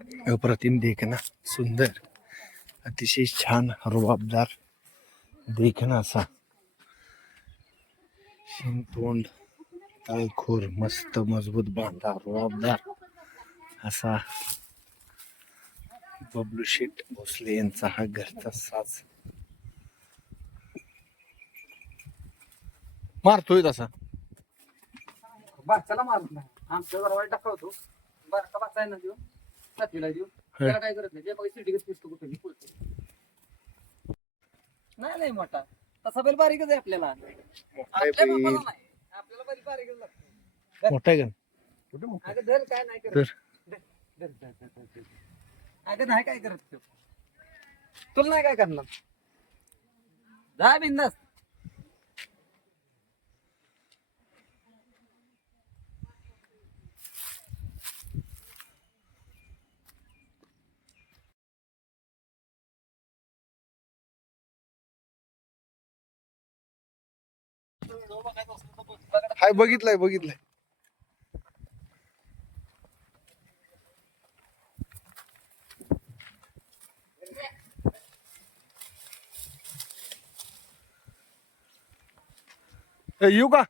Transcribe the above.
अप्रतिम देखना सुंदर अतिशय छान रुबाबदार देखना असा. शिंतोंड तळखोर मस्त मजबूत बांधा रुबाबदार असा. बबलू शेठ भोसले यांचा हा घरचा साज. मारतोय तसा. बाच्याला मारत नाही आमच्या बरोबर टाकवतो बरं का बाचा आहे ना देऊ साथीला देऊ. त्याला काय करत नाही. ते बघ सिटी पिसतो कुठे नाही नाही मोठा. तसा बैल बारीकच आहे आपल्याला. आपल्या बैल. बापाला नाही. आपल्याला बैल बारीकच लागतो. मोठा आहे का? अगं धर काय नाही करत. धर, धर, धर. अगं नाही काय करत तो. तुला नाही काय करणार? जा बिंदास. हाय बघितलंय बघितलंय. येऊ का?